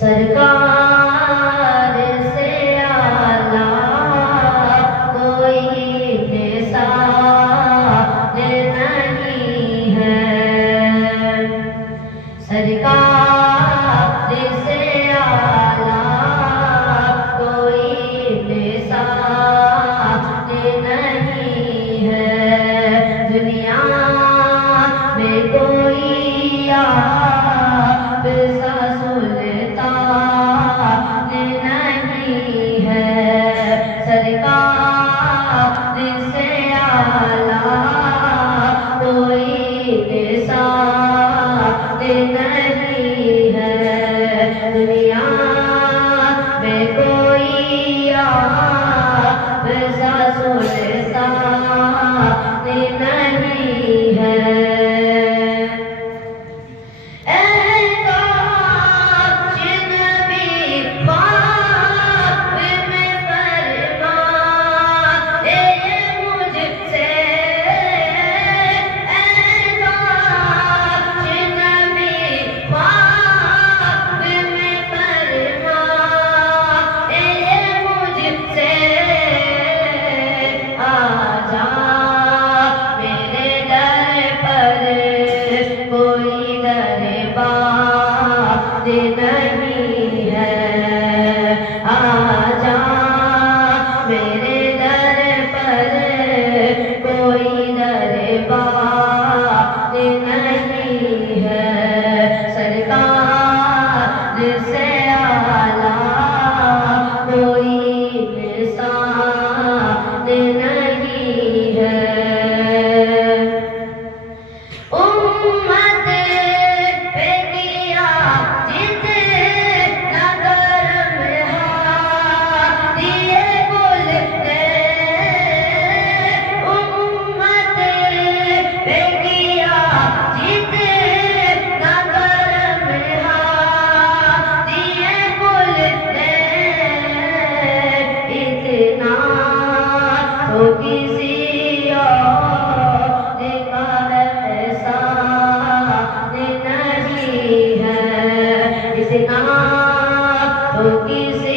सरकार से आला कोई निसार नहीं है। सरकार से आला कोई निसार नहीं है। दुनिया में कोई आप सा सुल्तान नहीं है। सरकार से आला कोई निसार नहीं है। दुनिया में कोई आप सा सुल्तान नहीं है। नहीं है। आजा मेरे दर पर कोई दरबार नहीं है। सरकार से आला कोई निसार नहीं है। किसी और का एहसान नहीं है। इतना तो किसी